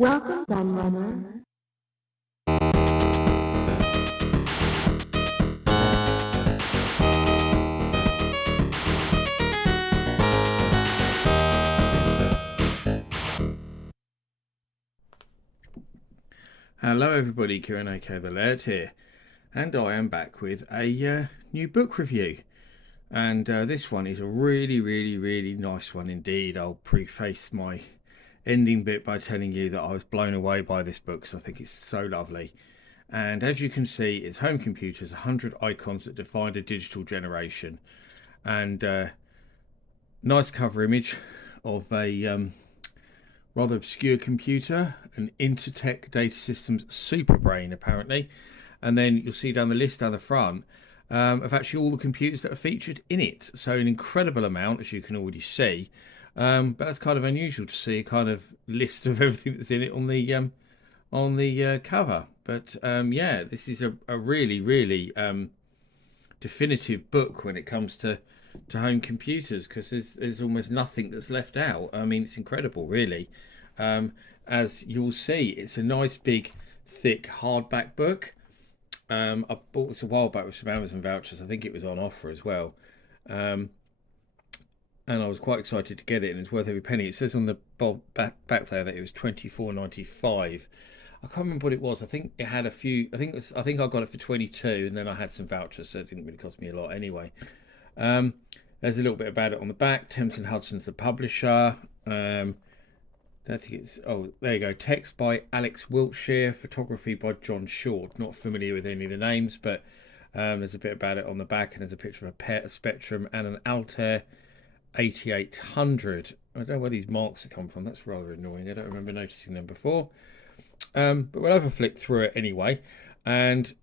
Welcome, Gunrunner. Hello everybody, Kieran aka the Laird here, and I am back with a new book review. And this one is a really nice one indeed. I'll preface my ending bit by telling you that I was blown away by this book, so I think it's so lovely. And as you can see, it's Home Computers, 100 Icons That Defined a Digital Generation. And nice cover image of a rather obscure computer, an Intertech Data Systems Superbrain apparently, and then you'll see down the list down the front of actually all the computers that are featured in it. So an incredible amount, as you can already see, but that's kind of unusual to see a kind of list of everything that's in it on the cover. But yeah, this is a really definitive book when it comes to home computers, because there's almost nothing that's left out. I mean, it's incredible, really. As you'll see, it's a nice big thick hardback book. I bought this a while back with some Amazon vouchers. I think it was on offer as well, and I was quite excited to get it, and it's worth every penny. It says on the back there that it was £24.95. I can't remember what it was. I think it had a few. I think I got it for 22, and then I had some vouchers, so it didn't really cost me a lot anyway. There's a little bit about it on the back. Thames and Hudson's the publisher. I think it's, oh, there you go. Text by Alex Wiltshire, photography by John Short. Not familiar with any of the names, but there's a bit about it on the back, and there's a picture of a Spectrum and an Altair 8800. I don't know where these marks have come from. That's rather annoying. I don't remember noticing them before. But we'll have a flick through it anyway. And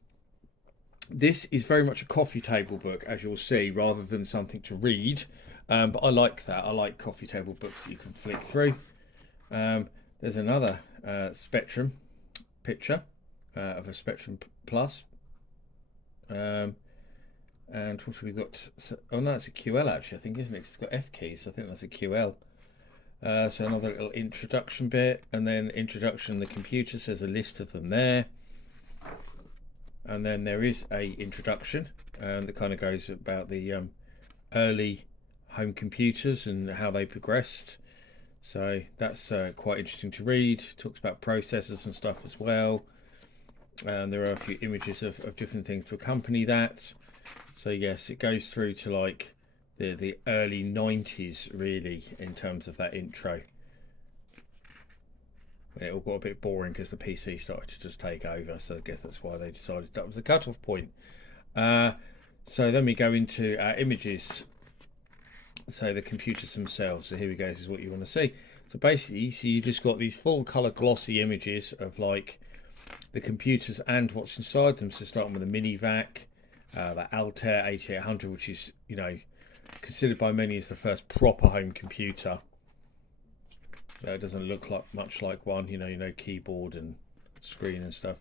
this is very much a coffee table book, as you'll see, rather than something to read. But I like that. I like coffee table books that you can flick through. There's another Spectrum picture of a Spectrum Plus. And what have we got? Oh no, it's a QL actually, I think, isn't it? It's got F keys. I think that's a QL. So another little introduction bit, and then introduction the computer, says a list of them there. And then there is a introduction that kind of goes about the early home computers and how they progressed. So that's quite interesting to read. Talks about processors and stuff as well. And there are a few images of different things to accompany that. So yes, it goes through to like the early 90s really in terms of that intro. It all got a bit boring because the PC started to just take over, so I guess that's why they decided that was the cutoff point. So then we go into our images, so the computers themselves. So here we go, this is what you want to see. So basically, so you just got these full color glossy images of like the computers and what's inside them. So starting with the mini vac, the Altair 8800, which is, you know, considered by many as the first proper home computer. It doesn't look like much like one, you know, keyboard and screen and stuff.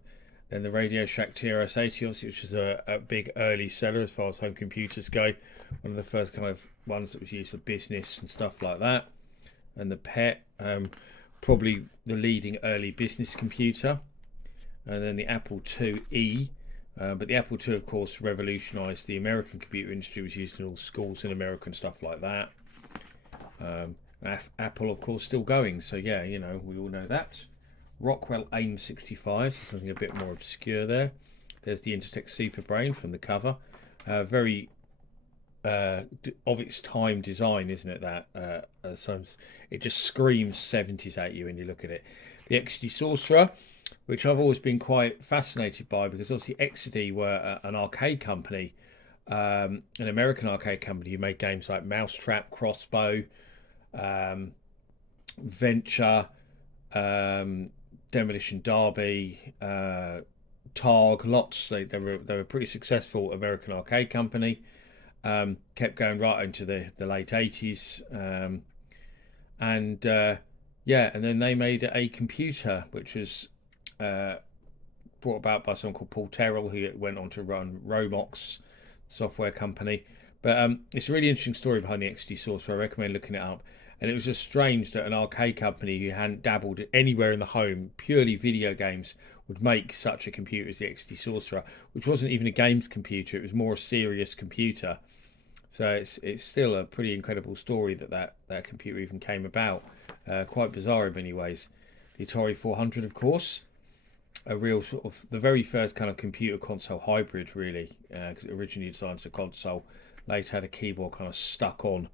Then the Radio Shack TRS-80, obviously, which is a big early seller as far as home computers go. One of the first kind of ones that was used for business and stuff like that. And the PET, probably the leading early business computer. And then the Apple IIe. But the Apple II, of course, revolutionised the American computer industry. It was used in all schools in America and stuff like that. Apple, of course, still going. So yeah, you know, we all know that. Rockwell AIM 65, so something a bit more obscure there. There's the Intertech Superbrain from the cover. Very of its time design, isn't it? That it just screams 70s at you when you look at it. The XD Sorcerer, which I've always been quite fascinated by, because obviously XD were an arcade company, an American arcade company who made games like Mousetrap, Crossbow, Venture, Demolition Derby, Targ, lots. They were a pretty successful American arcade company. Kept going right into the late 80s, and then they made a computer which was brought about by someone called Paul Terrell, who went on to run Romox software company. But it's a really interesting story behind the XD Sorcerer. I recommend looking it up. And it was just strange that an arcade company who hadn't dabbled anywhere in the home, purely video games, would make such a computer as the XT Sorcerer, which wasn't even a games computer, it was more a serious computer. So it's still a pretty incredible story that computer even came about. Quite bizarre in many ways. The Atari 400, of course, a real sort of the very first kind of computer console hybrid, really, because it originally designed as a console, later had a keyboard kind of stuck on.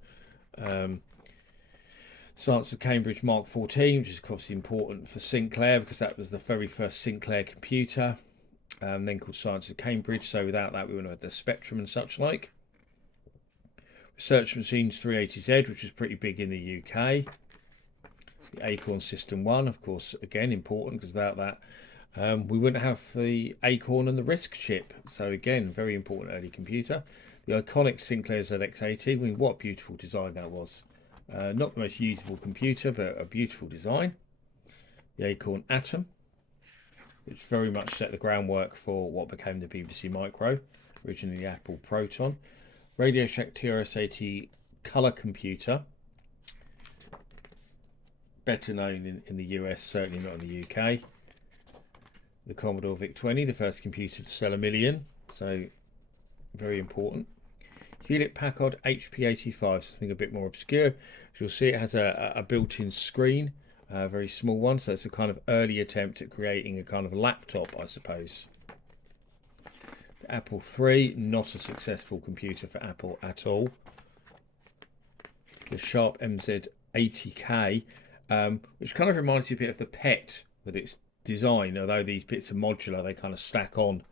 Science of Cambridge Mark 14, which is obviously important for Sinclair because that was the very first Sinclair computer, then called Science of Cambridge. So without that, we wouldn't have had the Spectrum and such like. Research Machines 380Z, which was pretty big in the UK. The Acorn System 1, of course, again important because without that, we wouldn't have the Acorn and the RISC chip. So again, very important early computer. The iconic Sinclair ZX80. I mean, what a beautiful design that was. Not the most usable computer, but a beautiful design. The Acorn Atom, which very much set the groundwork for what became the BBC Micro, originally the Apple Proton. Radio Shack TRS-80 colour computer, better known in the US, certainly not in the UK. The Commodore VIC-20, the first computer to sell 1 million, so very important. Hewlett-Packard HP-85, something a bit more obscure. As you'll see, it has a built-in screen, a very small one, so it's a kind of early attempt at creating a kind of laptop, I suppose. The Apple III, not a successful computer for Apple at all. The Sharp MZ80K, which kind of reminds me a bit of the PET with its design, although these bits are modular, they kind of stack on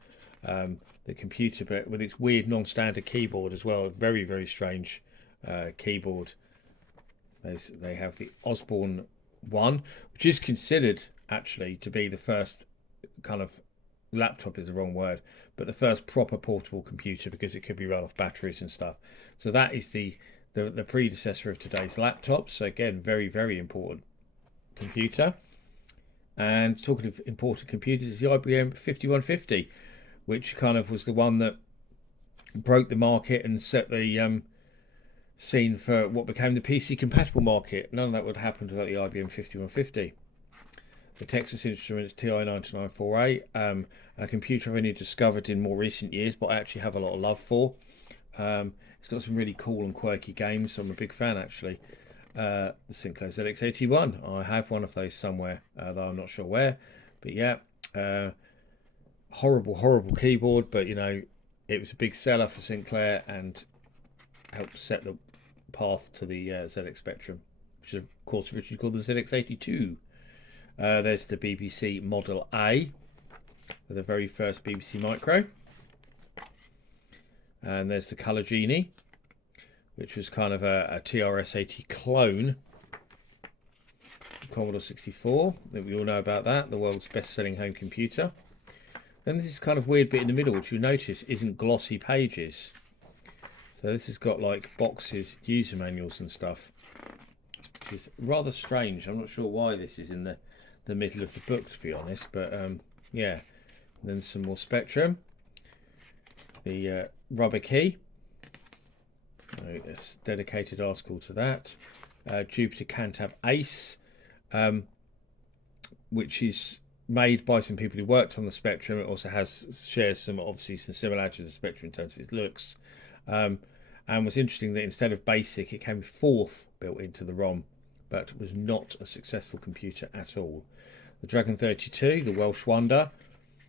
the computer, but with its weird non-standard keyboard as well. A very, very strange keyboard. They have the Osborne 1, which is considered actually to be the first kind of laptop, is the wrong word, but the first proper portable computer because it could be run off batteries and stuff. So that is the predecessor of today's laptops. So again, very, very important computer. And talking of important computers, is the IBM 5150, which kind of was the one that broke the market and set the scene for what became the PC compatible market. None of that would have happened without the IBM 5150. The Texas Instruments TI-9948, a computer I've only discovered in more recent years, but I actually have a lot of love for. It's got some really cool and quirky games, so I'm a big fan actually. The Sinclair ZX81, I have one of those somewhere, though I'm not sure where. But yeah, horrible keyboard, but you know, it was a big seller for Sinclair and helped set the path to the ZX Spectrum, which is of course originally called the ZX82. There's the BBC Model A, the very first BBC Micro. And there's the Colour Genie, which was kind of a TRS-80 clone. Commodore 64, that we all know about that, the world's best-selling home computer. Then there's this kind of weird bit in the middle, which you'll notice isn't glossy pages. So this has got like boxes, user manuals and stuff, which is rather strange. I'm not sure why this is in the middle of the book, to be honest, but yeah. And then some more Spectrum. The rubber key. There's a dedicated article to that. Jupiter Cantab Ace, which is made by some people who worked on the Spectrum. It also shares some similarities to the Spectrum in terms of its looks. And was interesting that instead of BASIC, it came with Forth built into the ROM, but was not a successful computer at all. The Dragon 32, the Welsh Wonder,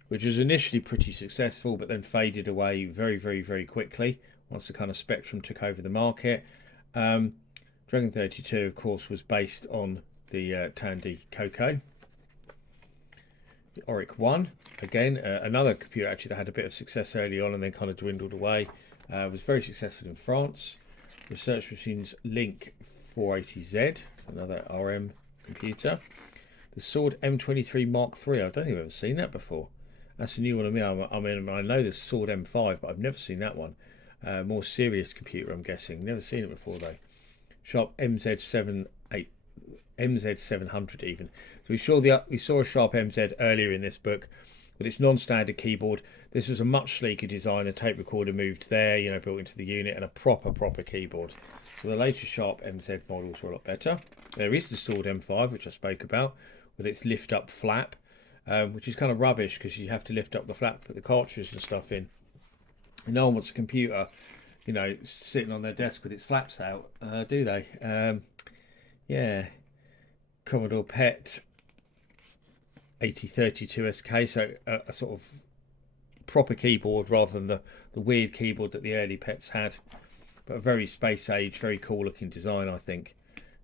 which was initially pretty successful, but then faded away very, very, very quickly once the kind of Spectrum took over the market. Dragon 32, of course, was based on the Tandy Coco. The Auric 1, again, another computer actually that had a bit of success early on and then kind of dwindled away. Was very successful in France. Research Machines Link 480Z, another RM computer. The Sword M23 Mark III, I don't think I've ever seen that before. That's a new one on me. I mean, I know there's Sword M5, but I've never seen that one. More serious computer, I'm guessing. Never seen it before though. Sharp MZ700 even. So we saw a Sharp MZ earlier in this book, with its non-standard keyboard. This was a much sleeker design. A tape recorder moved there, you know, built into the unit, and a proper keyboard. So the later Sharp MZ models were a lot better. There is the stored M5, which I spoke about, with its lift-up flap, which is kind of rubbish because you have to lift up the flap, put the cartridge and stuff in. And no one wants a computer, you know, sitting on their desk with its flaps out, do they? Yeah, Commodore PET 8032 SK, so a sort of proper keyboard rather than the weird keyboard that the early PETs had, but a very space age, very cool looking design, I think.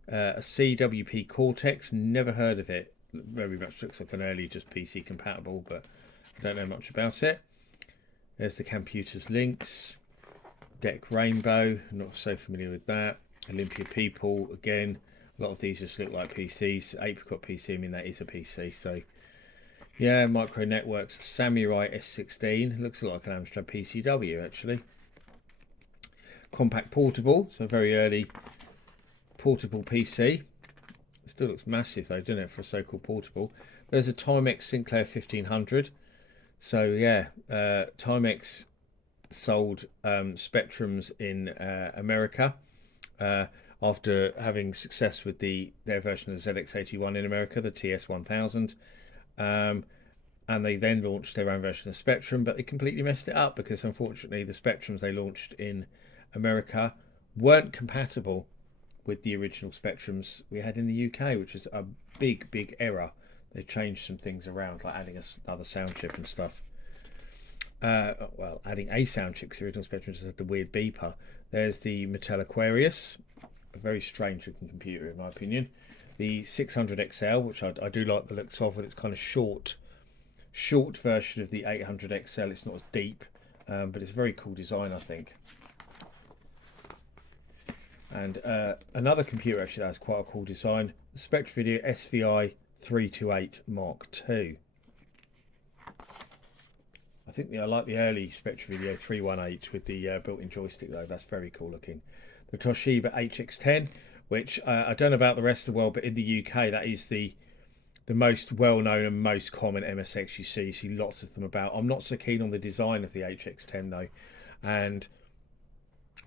A CWP Cortex, never heard of it. Very much looks like an early just PC compatible, but I don't know much about it. There's the Computers Lynx, Deck Rainbow, not so familiar with that. Olympia People, again, a lot of these just look like PCs. Apricot PC, I mean, that is a PC, so yeah. Micro Networks, Samurai S16, looks like an Amstrad PCW actually. Compact Portable, so very early portable PC. It still looks massive though, doesn't it, for a so-called portable. There's a Timex Sinclair 1500. So yeah, Timex sold Spectrums in America after having success with their version of the ZX81 in America, the TS1000. And they then launched their own version of Spectrum, but they completely messed it up because unfortunately the Spectrums they launched in America weren't compatible with the original Spectrums we had in the UK, which is a big error. They changed some things around, like adding another sound chip and stuff. Well, adding a sound chip because the original Spectrum just had the weird beeper. There's the Mattel Aquarius, a very strange looking computer in my opinion. The 600 XL, which I do like the looks of, with its kind of short version of the 800 XL. It's not as deep, but it's a very cool design, I think. And another computer actually has quite a cool design, the Spectravideo SVI 328 Mark II. I think I like the early Spectravideo 318 with the built-in joystick though. That's very cool looking. The Toshiba HX10, which I don't know about the rest of the world, but in the UK that is the most well-known and most common MSX you see. You see lots of them about. I'm not so keen on the design of the HX10 though, and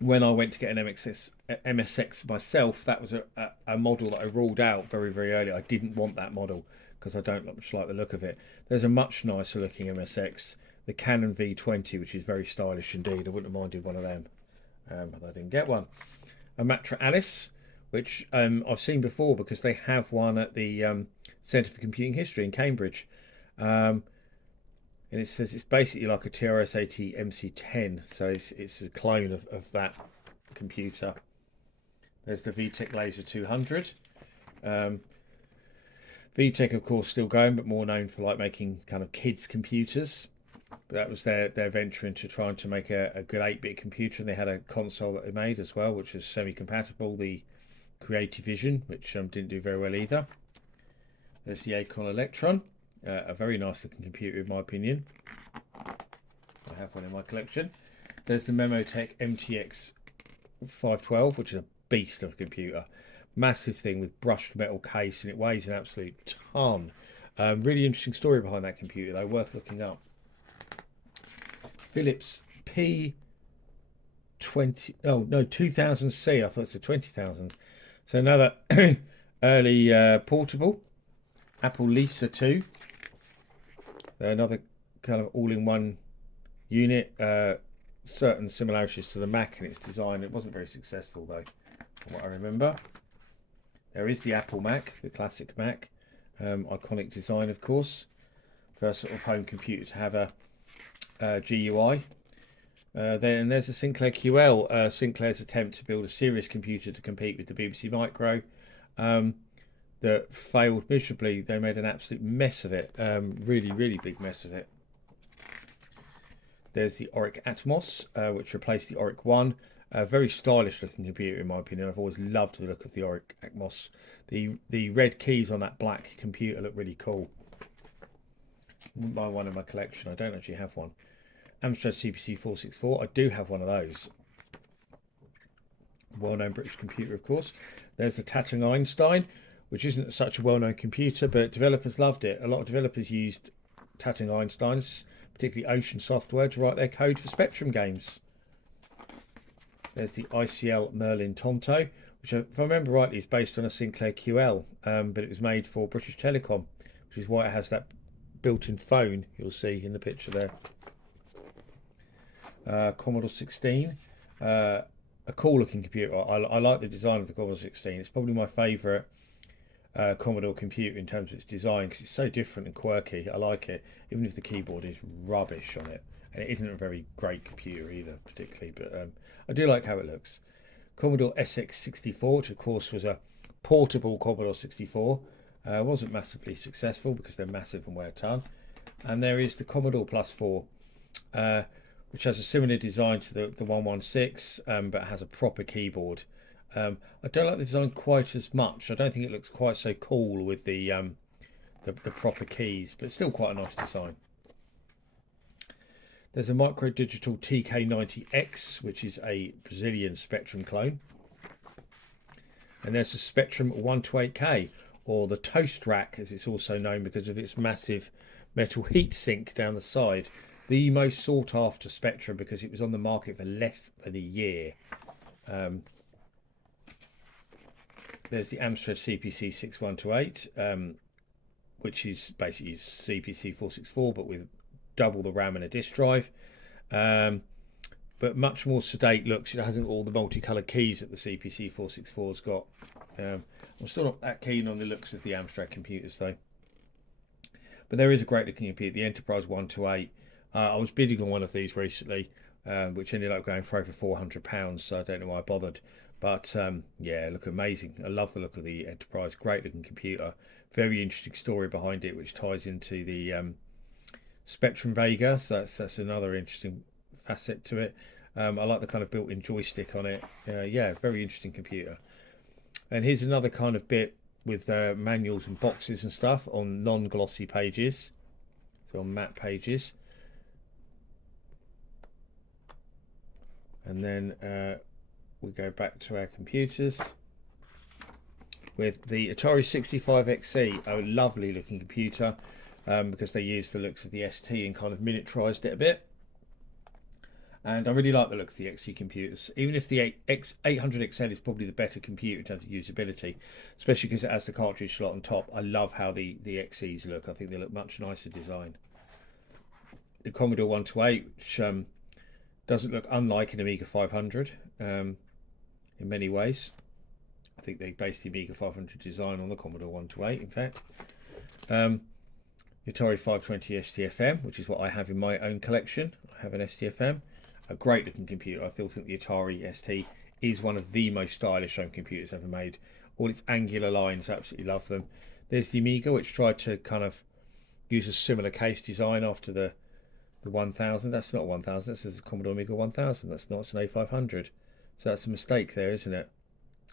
when I went to get an MSX myself, that was a model that I ruled out very early. I didn't want that model because I don't much like the look of it. There's a much nicer looking MSX, the Canon V20, which is very stylish indeed. I wouldn't have minded one of them, but I didn't get one. A Matra Alice, which I've seen before because they have one at the Centre for Computing History in Cambridge. And it says it's basically like a TRS-80 MC10, so it's a clone of that computer. There's the VTech Laser 200. VTech, of course, still going, but more known for like making kind of kids computers. But that was their venture into trying to make a good 8-bit computer, and they had a console that they made as well, which was semi-compatible, the Creative Vision, which didn't do very well either. There's the Acorn Electron. A very nice looking computer in my opinion. I have one in my collection. There's the Memotech MTX 512, which is a beast of a computer. Massive thing with brushed metal case, and it weighs an absolute ton. Really interesting story behind that computer though, worth looking up. Philips P20, 2000C, I thought it's a 20,000. So another early portable. Apple Lisa 2. Another kind of all-in-one unit. Certain similarities to the Mac in its design. It wasn't very successful though, from what I remember. There is the Apple Mac, the classic Mac. Iconic design, of course. First sort of home computer to have a GUI. Then there's the Sinclair QL. Sinclair's attempt to build a serious computer to compete with the BBC Micro. That failed miserably. They made an absolute mess of it. Really big mess of it. There's the Auric Atmos, which replaced the Auric 1. A very stylish looking computer in my opinion. I've always loved the look of the Auric Atmos. The red keys on that black computer look really cool. Wouldn't buy one in my collection. I don't actually have one. Amstrad CPC 464. I do have one of those. Well-known British computer, of course. There's the Tatung Einstein, which isn't such a well-known computer, but developers loved it. A lot of developers used Tatting Einsteins, particularly Ocean Software, to write their code for Spectrum games. There's the ICL Merlin Tonto, which, if I remember rightly, is based on a Sinclair QL, but it was made for British Telecom, which is why it has that built-in phone you'll see in the picture there. Commodore 16, a cool looking computer. I like the design of the Commodore 16. It's probably my favourite Commodore computer in terms of its design, because it's so different and quirky. I like it, even if the keyboard is rubbish on it, and it isn't a very great computer either particularly, but I do like how it looks. Commodore SX64, which of course was a portable Commodore 64, wasn't massively successful because they're massive and weigh a ton. And there is the Commodore Plus 4, which has a similar design to the 116, but has a proper keyboard. I don't like the design quite as much. I don't think it looks quite so cool with the proper keys, but still quite a nice design. There's a Micro Digital TK90X, which is a Brazilian Spectrum clone. And there's the Spectrum 128K, or the Toast Rack, as it's also known because of its massive metal heatsink down the side. The most sought after Spectrum because it was on the market for less than a year. There's the Amstrad CPC 6128, which is basically CPC 464, but with double the RAM and a disk drive, but much more sedate looks. It hasn't all the multicoloured keys that the CPC 464's got. I'm still not that keen on the looks of the Amstrad computers though, but there is a great looking computer, the Enterprise 128. I was bidding on one of these recently, which ended up going for over £400, so I don't know why I bothered, but yeah, look amazing. I love the look of the Enterprise, great looking computer, very interesting story behind it which ties into the Spectrum Vega, so that's another interesting facet to it. I like the kind of built-in joystick on it. Yeah, very interesting computer. And here's another kind of bit with manuals and boxes and stuff on non-glossy pages, so on matte pages. And then we go back to our computers with the Atari 65XE, a lovely looking computer. Because they used the looks of the ST and kind of miniaturized it a bit. And I really like the look of the XE computers, even if the 800XL is probably the better computer in terms of usability, especially because it has the cartridge slot on top. I love how the XEs look. I think they look much nicer design. The Commodore 128, which doesn't look unlike an Amiga 500 in many ways. I think they based the Amiga 500 design on the Commodore 128, in fact. Atari 520 STFM, which is what I have in my own collection. I have an STFM, a great looking computer. I still think the Atari ST is one of the most stylish home computers ever made. All its angular lines, absolutely love them. There's the Amiga, which tried to kind of use a similar case design after the 1000. That's not 1000, this is a Commodore Amiga 1000. That's not, it's an A500. So that's a mistake there, isn't it?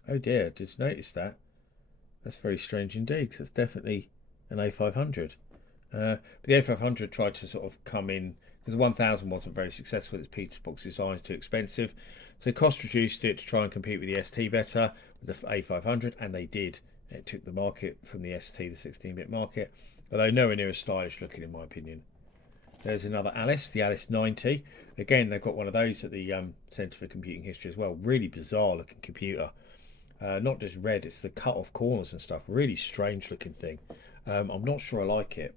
Oh dear, did you notice that? That's very strange indeed, because it's definitely an A500. But the A500 tried to sort of come in, because the 1000 wasn't very successful. Its Peter's box design is too expensive, so they cost reduced it to try and compete with the ST better, with the A500, and they did. It took the market from the ST, the 16-bit market, although nowhere near as stylish looking in my opinion. There's another Alice, the Alice 90. Again, they've got one of those at the Centre for Computing History as well. Really bizarre looking computer. Not just red, it's the cut off corners and stuff. Really strange looking thing. I'm not sure I like it.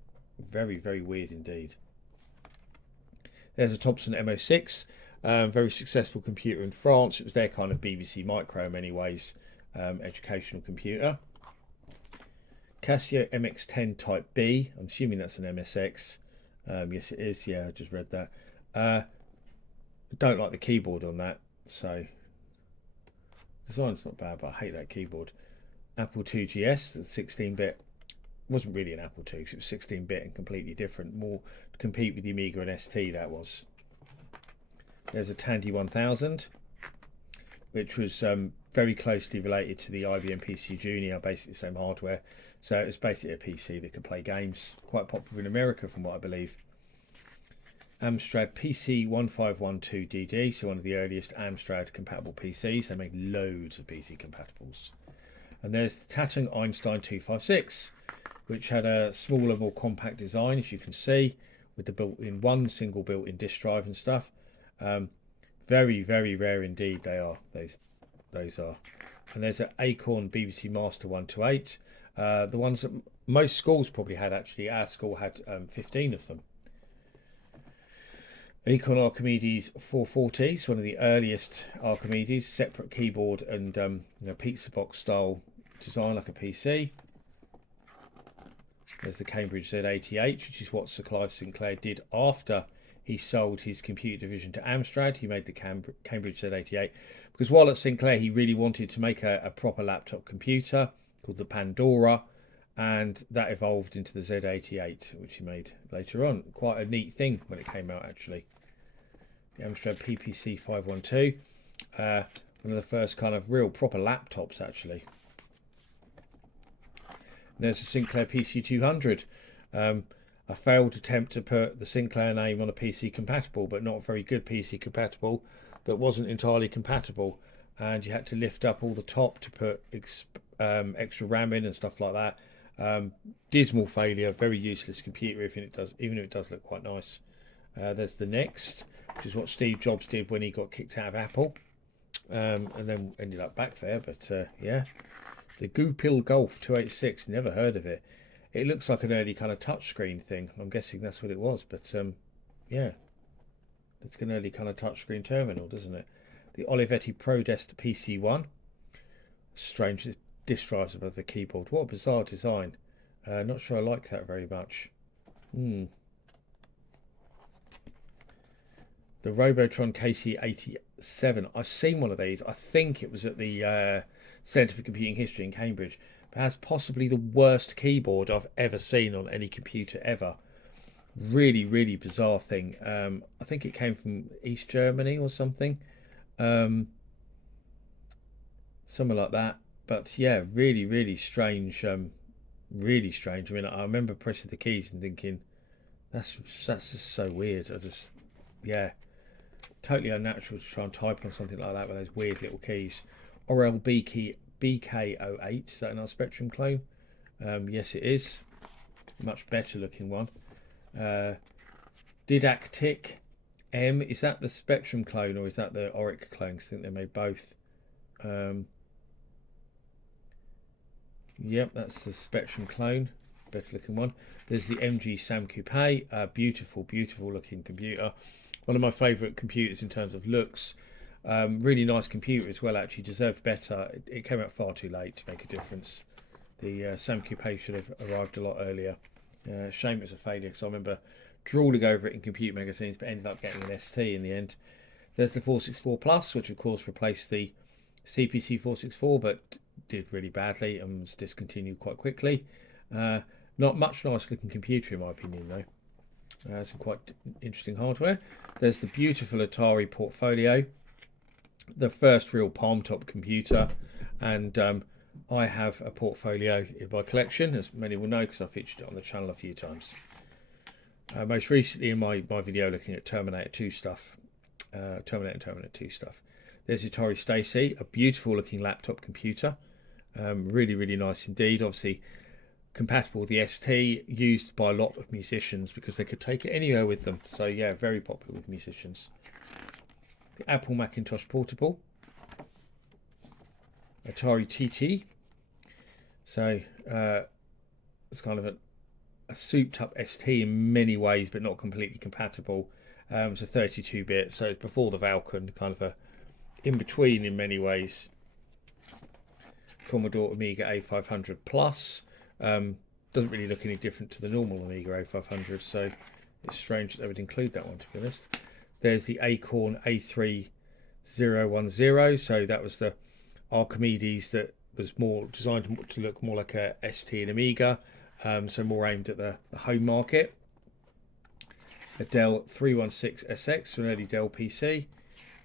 Very, very weird indeed. There's a Thompson MO6, very successful computer in France. It was their kind of BBC Micro in many ways, educational computer. Casio MX10 Type B, I'm assuming that's an MSX. Yes it is, yeah, I just read that. I don't like the keyboard on that, so design's not bad, but I hate that keyboard. Apple IIgs, the 16-bit. Wasn't really an Apple II because it was 16-bit and completely different, more to compete with the Amiga and ST. That was. There's a Tandy 1000, which was very closely related to the IBM PC Junior, basically the same hardware. So it was basically a PC that could play games, quite popular in America from what I believe. Amstrad PC 1512DD, so one of the earliest Amstrad compatible PCs. They make loads of PC compatibles. And there's the Tatting Einstein 256. which had a smaller, more compact design, as you can see, with the built-in single built-in disk drive and stuff. Very, very rare indeed. They are those are. And there's an Acorn BBC Master 128. The ones that most schools probably had, actually. Our school had 15 of them. Acorn Archimedes 440, it's one of the earliest Archimedes, separate keyboard and pizza box style design like a PC. There's the Cambridge Z88, which is what Sir Clive Sinclair did after he sold his computer division to Amstrad. He made the Cambridge Z88 because while at Sinclair he really wanted to make a proper laptop computer called the Pandora, and that evolved into the Z88, which he made later on. Quite a neat thing when it came out, actually. The Amstrad PPC 512, one of the first kind of real proper laptops, actually. And there's a Sinclair PC 200. A failed attempt to put the Sinclair name on a PC compatible, but not very good PC compatible, that wasn't entirely compatible, and you had to lift up all the top to put extra RAM in and stuff like that. Dismal failure, very useless computer, even if it does look quite nice. There's the next, which is what Steve Jobs did when he got kicked out of Apple, and then ended up back there. But yeah, the Goupil Golf 286, never heard of it. It looks like an early kind of touchscreen thing. I'm guessing that's what it was, but yeah, it's an early kind of touchscreen terminal, doesn't it? The Olivetti ProDest PC1. Strange, this disk drives above the keyboard. What a bizarre design. Not sure I like that very much. The Robotron KC87. I've seen one of these. I think it was at the Centre for Computing History in Cambridge. But has possibly the worst keyboard I've ever seen on any computer ever. Really, really bizarre thing. I think it came from East Germany or something. Something like that. But yeah, really, really strange. Really strange. I mean, I remember pressing the keys and thinking, that's just so weird. Yeah, totally unnatural to try and type on something like that with those weird little keys. Orel BK08, is that another Spectrum clone? Yes, it is. Much better looking one. Didactic M, is that the Spectrum clone or is that the Oric clones? I think they made both. Yep, that's the Spectrum clone, better looking one. There's the MG Sam Coupe, beautiful, beautiful looking computer. One of my favourite computers in terms of looks. Really nice computer as well, actually, deserved better. It came out far too late to make a difference. The Sam Coupe should have arrived a lot earlier. Shame it was a failure, because I remember drooling over it in computer magazines, but ended up getting an ST in the end. There's the 464 Plus, which of course replaced the CPC 464, but did really badly and was discontinued quite quickly. Not much nice looking computer in my opinion, though. Some quite interesting hardware. There's the beautiful Atari Portfolio, the first real palm top computer, and I have a Portfolio in my collection, as many will know because I featured it on the channel a few times. Most recently in my video looking at Terminator 2 stuff. Terminator 2 stuff. There's Atari Stacy, a beautiful looking laptop computer. Really, really nice indeed. Obviously compatible with the ST, used by a lot of musicians because they could take it anywhere with them. So yeah, very popular with musicians. The Apple Macintosh Portable. Atari TT. So it's kind of a souped up ST in many ways, but not completely compatible. It's a 32-bit, so it's before the Vulcan, kind of a in between in many ways. Commodore Amiga A500 Plus. Doesn't really look any different to the normal Amiga A500, so it's strange that they would include that one, to be honest. There's the Acorn A3010, so that was the Archimedes that was more designed to look more like a ST and Amiga, so more aimed at the home market. A Dell 316SX, an early Dell PC.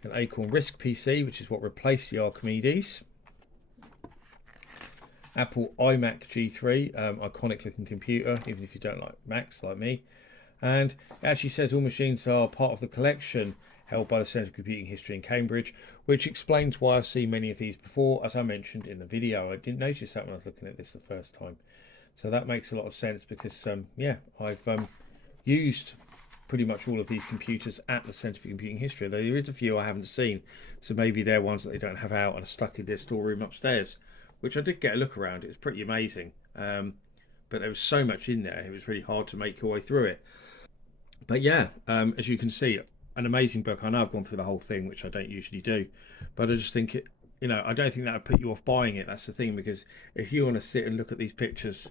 An Acorn RISC PC, which is what replaced the Archimedes. Apple iMac G3, iconic looking computer, even if you don't like Macs like me. And it actually says all machines are part of the collection held by the Centre for Computing History in Cambridge, which explains why I've seen many of these before, as I mentioned in the video. I didn't notice that when I was looking at this the first time. So that makes a lot of sense because yeah, I've used pretty much all of these computers at the Centre for Computing History. Though there is a few I haven't seen, so maybe they're ones that they don't have out and are stuck in their storeroom upstairs, which I did get a look around. It was pretty amazing, but there was so much in there, it was really hard to make your way through it. But yeah, as you can see, an amazing book. I know I've gone through the whole thing, which I don't usually do, but I just think it, I don't think that would put you off buying it. That's the thing, because if you want to sit and look at these pictures,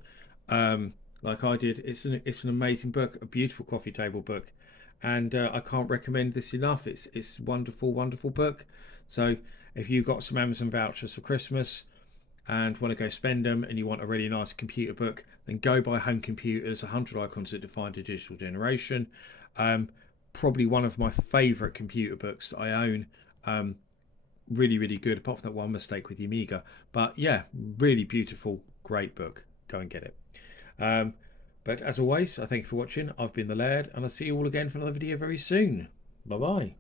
like I did, it's an amazing book, a beautiful coffee table book, and I can't recommend this enough. It's wonderful, wonderful book. So if you've got some Amazon vouchers for Christmas and want to go spend them, and you want a really nice computer book, then go buy Home Computers, 100 Icons That Defined a Digital Generation. Probably one of my favourite computer books that I own. Really, really good, apart from that one mistake with the Amiga. But yeah, really beautiful, great book. Go and get it. But as always, I thank you for watching. I've been the Laird, and I'll see you all again for another video very soon. Bye bye.